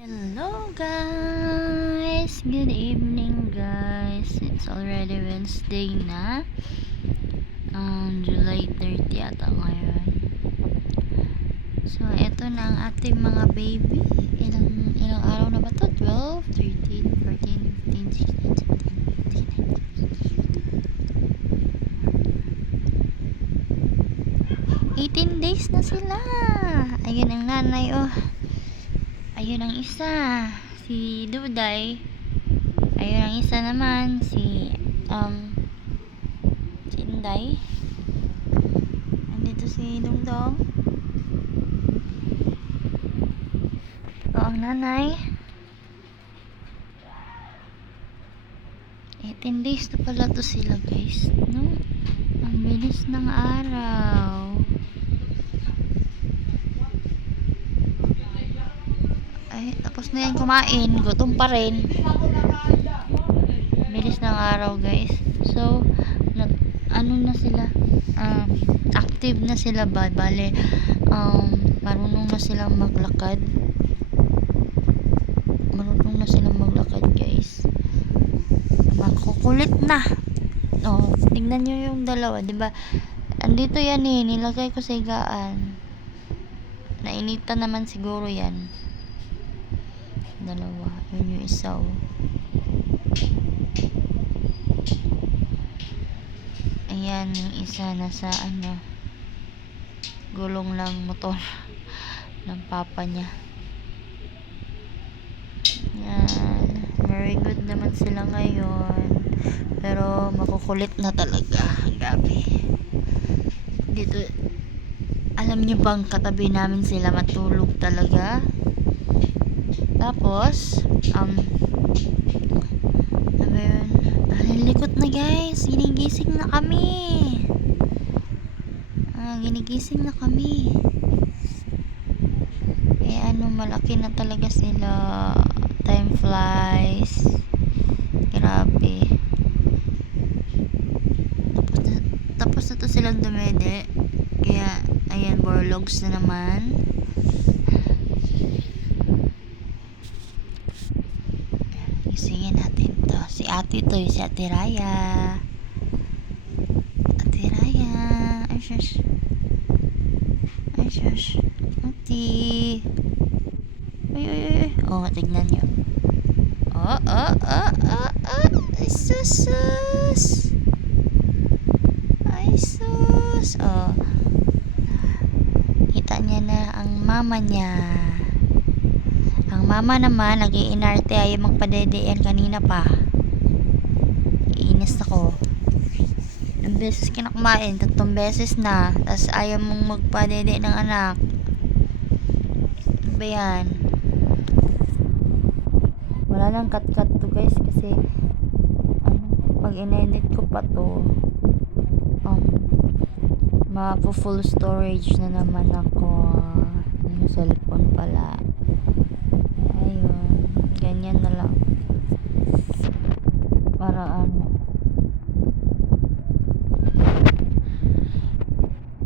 Hello guys! Good evening guys! It's already Wednesday na. July 30 ata ngayon. So, eto na ang ating mga baby. Ilang araw na ba to? 12, 13, 14, 15, 16, 17, 18, 18 days na sila. Ayun ang nanay oh. Ayun ang isa, si Duday. Ayun ang isa naman, si Inday. Andito si Dungdong. O ang nanay. 18 days na pala to sila guys, no? Ang bilis ng araw. Ay, tapos na yan kumain. Gutom pa rin. Bilis ng araw guys. So, ano na sila? Active na sila ba? Bale, marunong na silang maglakad. Marunong na silang maglakad guys. Makukulit na. Oh, tingnan nyo yung dalawa, diba? Andito yan eh. Nilagay ko sa higaan. Nainitan naman siguro yan. Dalawa. Yun yung isa oh. Ayan yung isa nasa gulong lang motor ng papa niya. Yan. Very good naman sila ngayon. Pero makukulit na talaga. Gabi. Dito, alam niyo bang katabi namin sila matulog talaga? Tapos, likot na guys. Ginigising na kami. Ginigising na kami. Malaki na talaga sila. Time flies. Grabe. Tapos na to silang dumede. Kaya, ayan, borlogs na naman. Isingin natin to. Si ate to, si Ate Raya. Ate Raya. Ay, shush. Ay, shush. Ate. Ay. Oh, tignan nyo. Ay, sus. Ay, sus. Oh. Kita niya na ang mama niya. Ang mama naman, nag-iinarte, ayaw magpadedean kanina pa. Iinis ako. Ilang beses kinakmain, 3 beses na. Tapos ayaw mong magpadede ng anak. Ano ba yan? Wala nang cut-cut to guys kasi pag in-edit ko pa to full storage na naman ako. Yung cellphone pala. Ayun, ganyan na lang para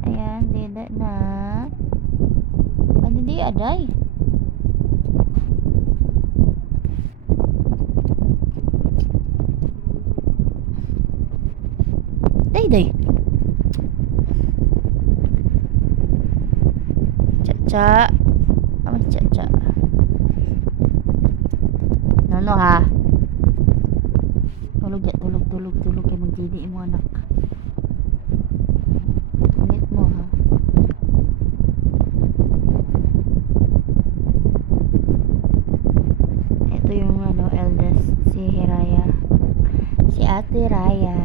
ayan, dida na hindi aday day cha no ha. Tulog kay magdidi mo anak. Ulit mo ha. Ito yung eldest, si Hiraya. Si Ate Raya.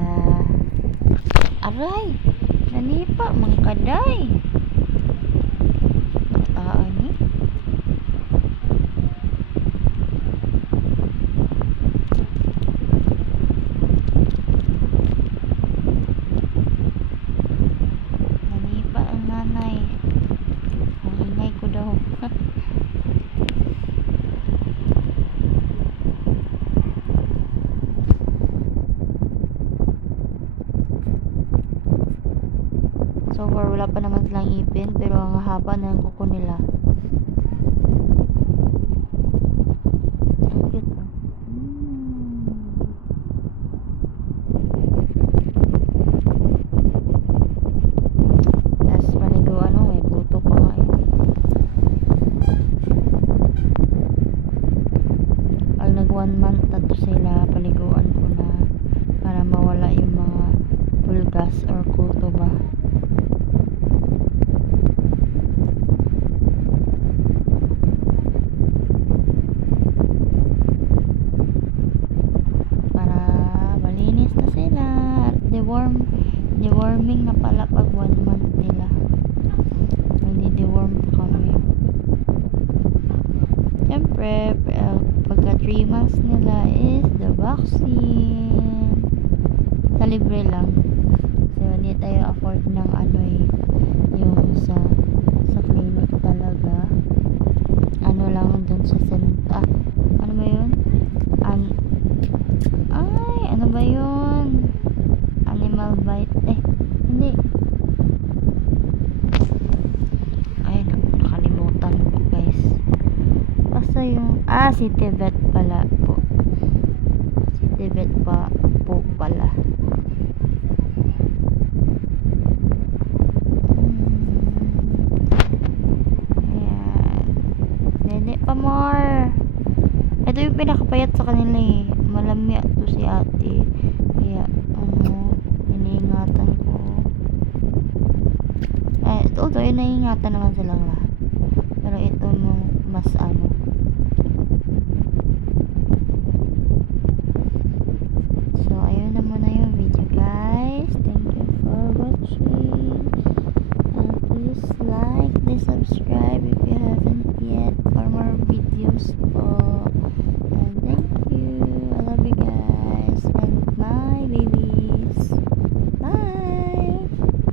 Aray, nanipa mangkaday. Ani nanipa ang nanay. Ang ingay ko daw. So far wala pa naman silang ipin, pero ang haba na ang kuko nila. 1 month na to sila, paliguan ko na para mawala yung mga pulgas or kuto ba. Para malinis na sila at deworming na pala pag 1 month nila. Nagdi-deworm pa kami. Siyempre, pagka 3 months nila is the vaccine. Sa libre lang. So, hindi tayo afford ng ano yung sa clinic talaga. Ano lang dun sa ano ba yun? Ano ba yun? Animal bite. Hindi. Ay, nakalimutan ko guys. Basta yung City Vet pala po. City Vet pa po pala. Ayan. Hindi pa more. Ito yung pinakapayat sa kanila Malamya to si ate. Kaya iniingatan ko. Although iniingatan naman silang lahat. Pero ito yung mas